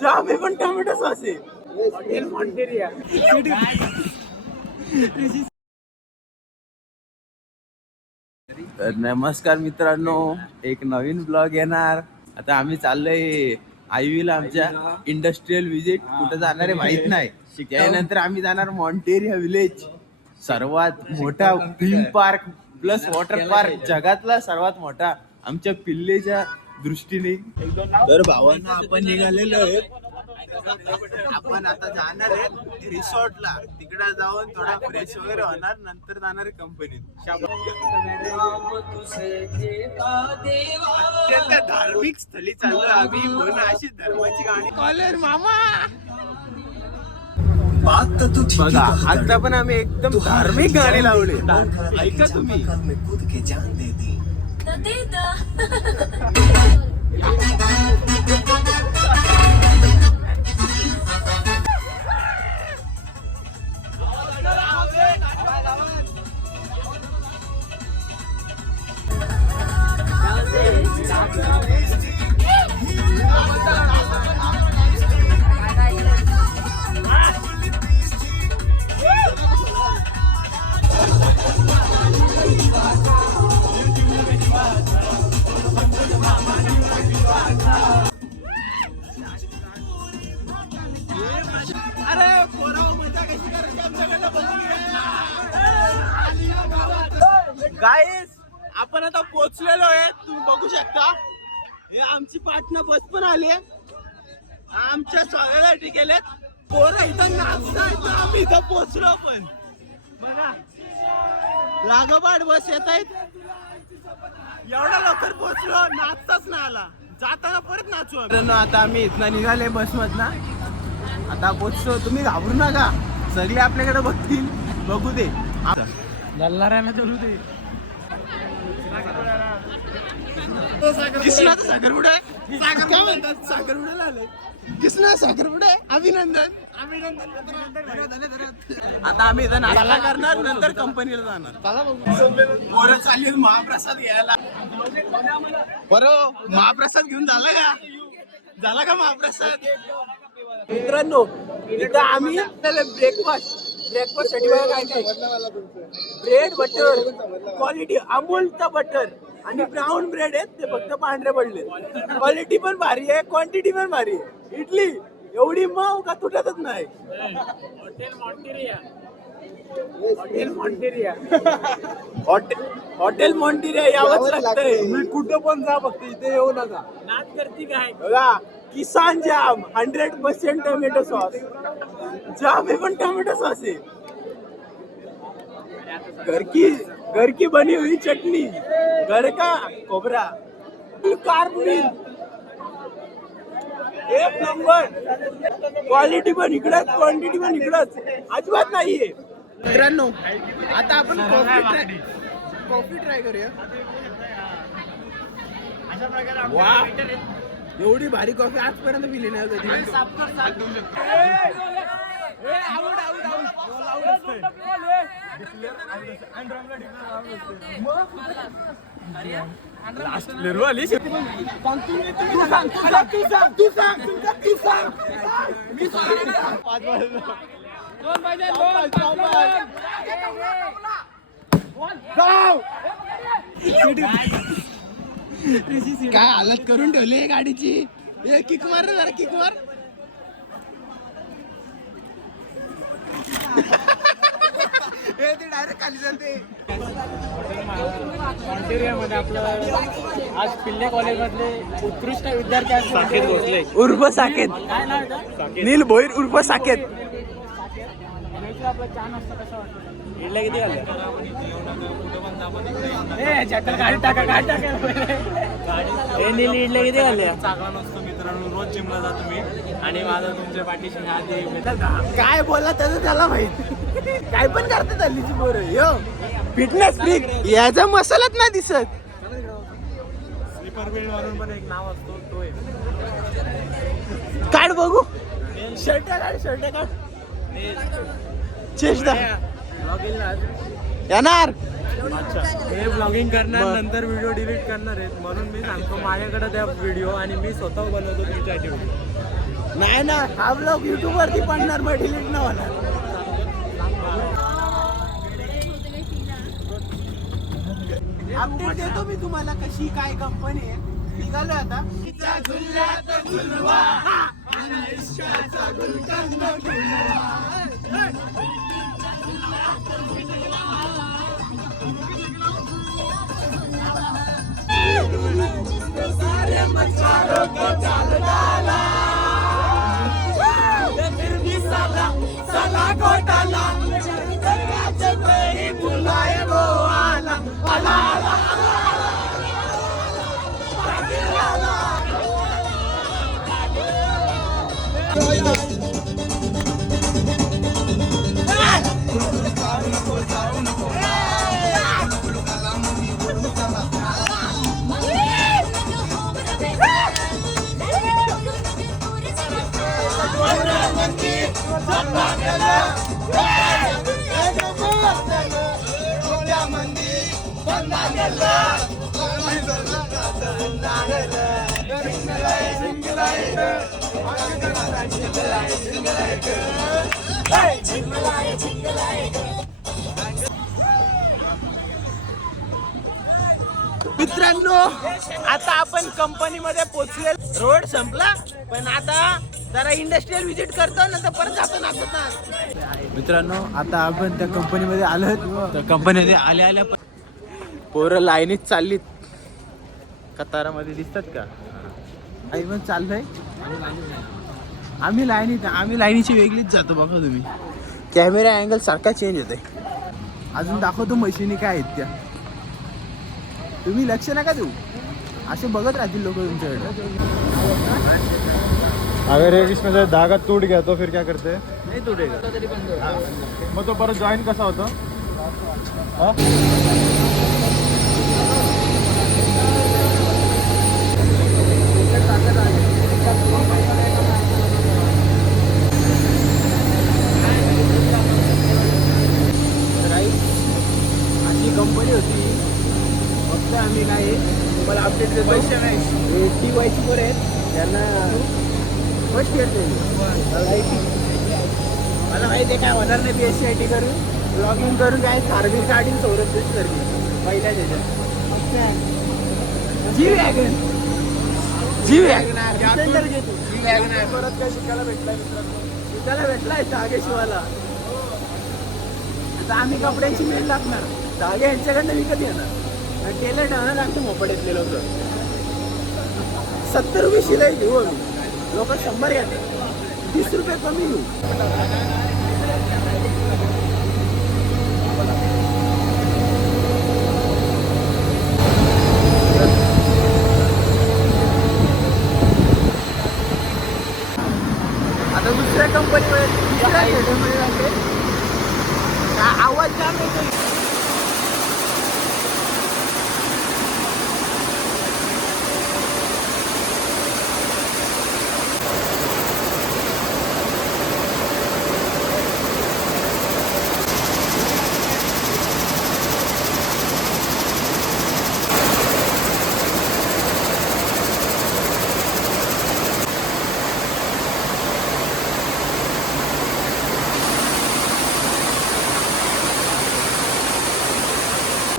जामे पण tomato sauce आहे. हॉटेल मॉन्टेरिया. तर नमस्कार मित्रांनो, एक नवीन ब्लॉग येणार. आता आम्ही चाललोय आयवीला आमच्या इंडस्ट्रियल विजिट. कुठं जाणार आहे माहित नाही. त्यानंतर आम्ही जाणार मॉन्टेरिया विलेज, सर्वात मोठा theme park plus water park, जगातला सर्वात मोठा आमच्या पिल्लेच्या दृष्टीने. तर भावांना आपण निघालेलो आहेत. आपण आता जाणार आहे रिसॉर्टला. तिकडे जाऊन थोडा फ्रेश वगैरे होणार, नंतर जाणार आहे कंपनीत. अत्यंत धार्मिक स्थळी चाललोय आम्ही, म्हणून अशी धर्माची गाणी कॉलर मामा. बघा आता पण आम्ही एकदम धार्मिक गाणी लावले. ऐका तुम्ही. गाईस आपण आता पोहोचलेलो आहे. तुम्ही बघू शकता हे आमची पाटणा बस पण आली आहे. आमच्या स्वागतासाठी गेलेत पोरं इथं नाचतायत. आम्ही इथं पोहोचलो पण बघा लागोपाठ बस येत आहेत. एवढा लवकर पोहोचलो, नाचताच नाही आला. जाताना परत नाचू. आता आम्ही इथनं निघाले बस मधनं. आता पोहोचतो. तुम्ही घाबरू नका, सगळे आपल्याकडे बघतील. बघू दे कृष्णा साखरपुडा आहे. काय म्हणतात साखरपुड्याला आले. कृष्णा साखरपुडा आहे. अभिनंदन. आता आम्ही इथं नाश्ता करणार, नंतर कंपनीला जाणार. पोरं चालली महाप्रसाद घ्यायला. बरं महाप्रसाद घेऊन झाला का महाप्रसाद. मित्रांनो इथं आम्ही ब्रेकफास्ट साठी काय काय ब्रेड बटर क्वालिटी, अमूलचा बटर आणि ब्राऊन ब्रेड आहेत. ते फक्त पांढरे पडले. क्वालिटी पण भारी आहे, क्वांटिटी पण भारी आहे. इडली एवढी मऊ का तुटतच नाही. हॉटेल मॉन्टेरिया यावंच लागतंय. मी कुठं पण जा, फक्त इथे येऊ नका. नाच करती काय बघा. किसान जाम 100% टोमॅटो सॉस. जाम आहे पण टोमॅटो सॉस आहे. घर की बनी हुई चटनी, घर का खोबरा, कार्बोनिल एक नंबर. क्वालिटी पण इकडंच, क्वांटिटी पण इकडंच, अजिबात नाहीये. मित्रांनो आता आपण कॉफी ट्राय करूया. वा एवढी भारी कॉफी आजपर्यंत पिली नाही कधी. काय हालत करून ठेवली गाडीची. किक मार रे जरा, किक मार. ते डायरेक्ट खाली जाते. मॉन्टेरियामध्ये आपलं आज पिल्ले कॉलेज मधले उत्कृष्ट विद्यार्थी साकेत भोसले उर्फ साकेत, नील भोईर उर्फ साकेत. आपलं छान असतं. कसं वाटतं इडल्या किती घालल्या. गाडी टाका नील इडल्या किती घालल्या. चांगला नसतो मित्रांनो, रोज जिमला जातो मी आणि माझा तुमच्या पाठीशी हात. काय बोला त्याचं त्याला माहिती. काय पण करते हल्लीची पोरं. यो फिटनेस फ्रीक, याचा मसालाच नाही दिसत. स्लीपर बेल्ट म्हणून पण एक नाव असतो, तो आहे. काढ बघू. शर्ट काढ. चेस्ट येणार. हे ब्लॉगिंग करणार, नंतर व्हिडिओ डिलीट करणार आहेत. म्हणून मी सांगतो माझ्याकडे त्या व्हिडिओ आणि मी स्वतः बनवतो तुमच्यासाठी व्हिडिओ. नाही ना, हा ब्लॉग युट्यूब वरती पडणार, मग डिलीट न होणार. अपडेट देतो मी तुम्हाला कशी काय कंपनी आहे. निघालो आता. मित्रांनो, आता आपण कंपनीमध्ये पोहोचले. रोड संपला, पण आता जरा इंडस्ट्रियल व्हिजिट करतो, नंतर परत जातो नागपूरला. मित्रांनो, आता आपण त्या कंपनीमध्ये आलो. तर कंपनीमध्ये आल्या आल्या पोरं लाईनीत चाललीत. कतारामध्ये दिसतात का? आई पण चाललंय. आम्ही लाईनीची वेगळीच जातो. बघा तुम्ही, कॅमेरा अँगल सारखा चेंज होतोय. अजून दाखवतो मशीनी काय आहेत त्या. तुम्ही लक्ष नका देऊ, असे बघत राहतील लोक तुमच्याकडे. अगर इसमें से धागा टूट गया तो फिर क्या करते हैं? नाही तुटेगा. मग तो परत जॉईन कसा होतो? अशी कंपनी होती. फक्त आम्ही काय तुम्हाला अपडेट देतो. पैसे नाही टी वायची पोरं आहेत, त्यांना फर्स्ट इयर मला माहिती आहे काय होणार नाही. BSc करून लॉग इन करून काय सार्विस काढीन, सौरभ सर्विस पहिल्या त्याच्यात. जी वॅगनार घेतो. परत काय शिकायला भेटलाय मित्रांनो, शिकायला भेटलाय धागेशिवाला. आता आम्ही कपड्यांची मेल लागणार, धागे यांच्याकडनं विकत येणार. टेलर ठेवणार लागतं मोपड्यातले लोक. 70 रुपये शिलाई घेऊ आम्ही, लोक 100 घेतात. 30 रुपये कमी घेऊ. आता दुसऱ्या कंपनीमध्ये आवाज जाम येतो.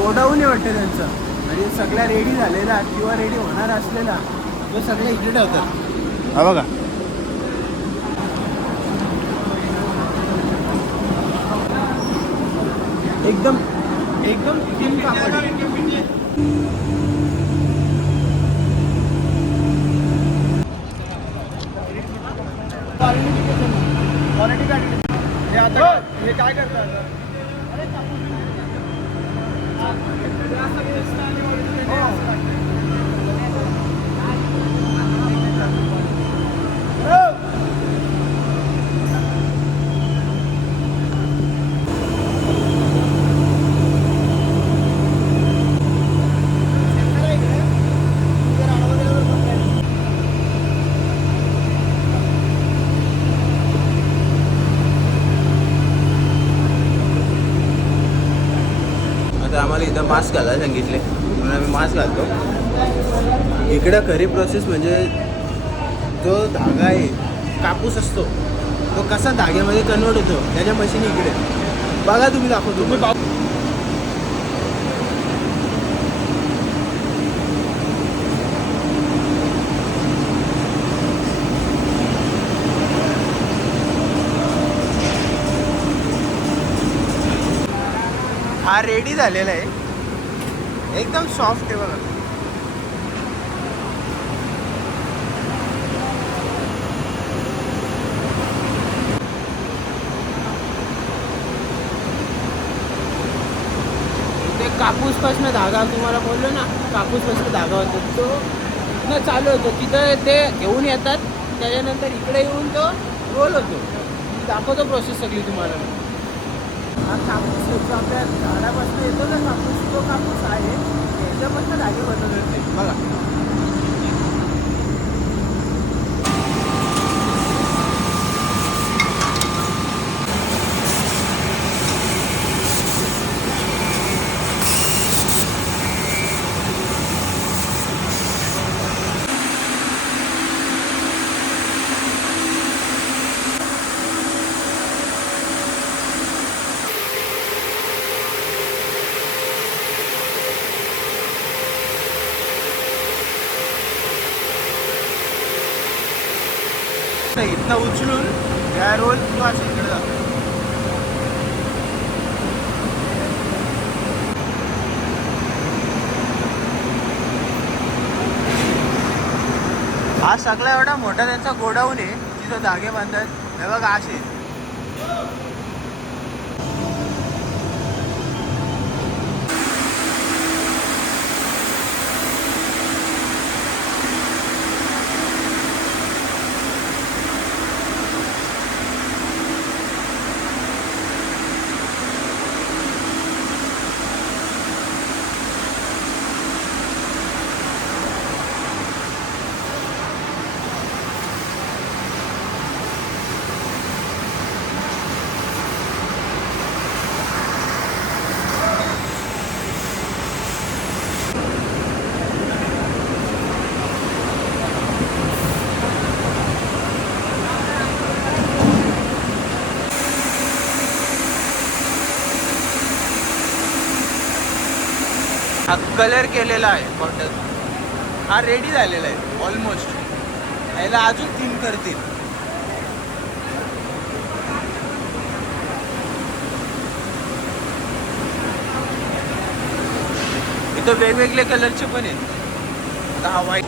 गोडाऊन वाटतं त्यांचं, म्हणजे सगळ्या रेडी झालेला किंवा रेडी होणार असलेला तो सगळ्या इकडे ठेवतात. हा बघा, एकदम एकदम क्लीन कापड. क्वालिटी काय हे काय करतात? आम्हाला इथं मास्क घालायला सांगितले म्हणून आम्ही मास्क घालतो. इकडं खरी प्रोसेस म्हणजे जो धागा आहे कापूस असतो तो कसा धाग्यामध्ये कन्वर्ट होतो त्याच्या मशीन इकडे बघा, तुम्ही दाखवतो मी हा रेडी झालेला आहे, एकदम सॉफ्ट आहे बघा. ते कापूसपासून धागा तुम्हाला बोललो ना, कापूसपासून धागा होतो तो न चालू होतो तिथं ते घेऊन येतात, त्याच्यानंतर इकडे येऊन तो रोल होतो. दाखवतो प्रोसेस सगळी तुम्हाला. हा कापूस जो आपल्या झाडापासून येतो ना कापूस, तो कापूस आहे त्याच्यापासून धागे बनवले ते बघा. इथनं उचलून या रोल तो असं इकडे जातो. हा सगळा एवढा मोठा त्यांचा गोडाऊन आहे, तिथं धागे बांधतात हे बघा असे. हा कलर केलेला आहे कॉटन, हा रेडी झालेला आहे ऑलमोस्ट. याला अजून 3 करतील. इथं वेगवेगळे कलरचे पण आहेत. आता हा व्हाईट.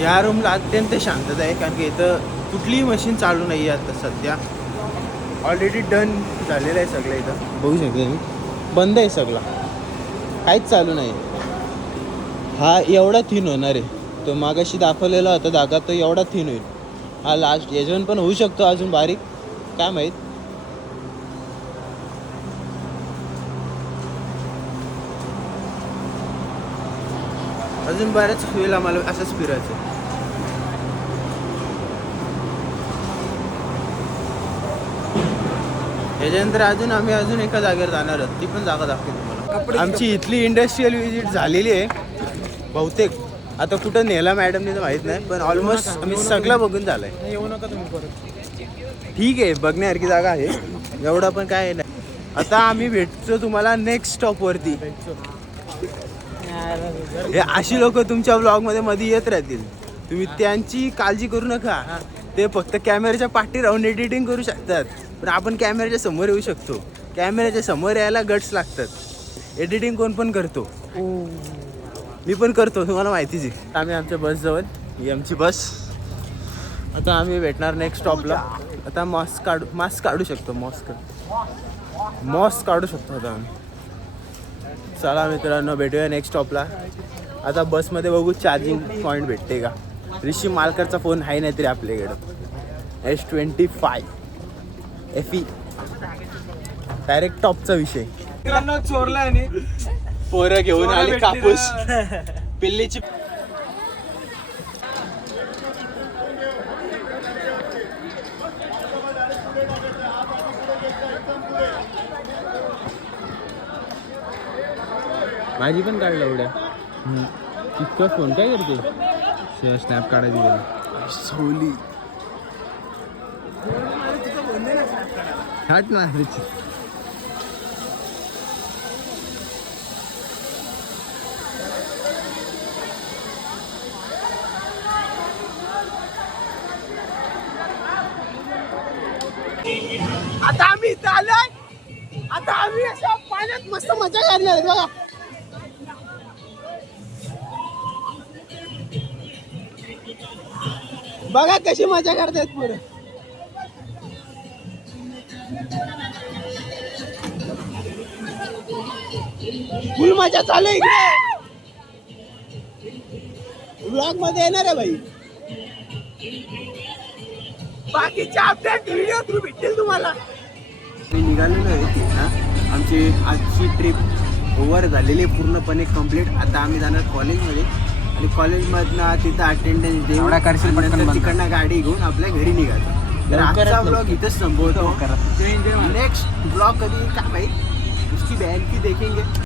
या रूमला अत्यंत शांतता आहे कारण की इथं कुठलीही मशीन चालू नाही आहे आता सध्या. ऑलरेडी डन झालेलं आहे सगळं. इथं बघू शकता तुम्ही, बंद आहे सगळं, काहीच चालू नाही. हा एवढा थिन होणार आहे, तो मागाशी दाखवलेला होता धागा तो एवढा थिन होईल. हा लास्ट याच्यावर पण होऊ शकतो अजून बारीक, काय माहीत. अजून बऱ्याच होईल आम्हाला असंच फिरायचं. याच्यानंतर आम्ही एका जागेवर जाणार आहोत, ती पण जागा दाखवते तुम्हाला. आमची इथली इंडस्ट्रियल व्हिजिट झालेली आहे बहुतेक. आता कुठं नेला मॅडमने तर माहीत नाही, पण ऑलमोस्ट आम्ही सगळं बघून झालंय. येऊ नका तुम्ही परत. ठीक आहे, बघण्यासारखी जागा आहे, एवढं पण काय नाही. आता आम्ही भेटतो तुम्हाला नेक्स्ट स्टॉपवरती. हे अशी लोक तुमच्या ब्लॉगमध्ये मध्ये येत राहतील, तुम्ही त्यांची काळजी करू नका. ते फक्त कॅमेऱ्याच्या पाठी राहून एडिटिंग करू शकतात, पण आपण कॅमेऱ्याच्या समोर येऊ शकतो. कॅमेऱ्याच्या समोर यायला गट्स लागतात. एडिटिंग कोण पण करतो, मी पण करतो, तुम्हाला माहितीच आहे. आम्ही आमच्या बसजवळ, ही आमची बस. आता आम्ही भेटणार नेक्स्ट स्टॉपला. आता मास्क काढू शकतो, मॉस्क काढू शकतो आता आम्ही. चला मित्रांनो, भेटूया नेक्स्ट स्टॉपला. आता बसमध्ये बघू चार्जिंग पॉईंट भेटते का. ऋषी मालकरचा फोन आहे नाही तरी आपल्याकडं S25 FE डायरेक्ट टॉपचा विषय. चोरला आणि पोरं घेऊन आली कापूस पिल्लीची. माझी पण काढलं उड्या. इतकं फोन काय करते, स्नॅप काढायची सोली. हट मारायची. आता आम्ही इथं आलोय. आता आम्ही अशा पाण्यात मस्त मजा करणार आहे बघा. बघा कशी मजा करतायत पुढे. फुल मजा चालू आहे इकडे. ब्लॉग मध्ये येणार आहे भाई. बाकीचे अपडेट व्हिडिओ थ्रू भेटतील तुम्हाला. मी निघालेलो आहे तिथं. आमची आजची ट्रिप ओव्हर झालेली आहे पूर्णपणे कंप्लीट. आता आम्ही जाणार कॉलेजमध्ये आणि कॉलेजमधनं तिथं अटेंडन्स देऊन नंतर तिकडनं गाडी घेऊन आपल्या घरी निघायचं. तर आजचा ब्लॉग इथंच संपवतो. नेक्स्ट ब्लॉग कधी का भाई उसकी बहन की देखेंगे.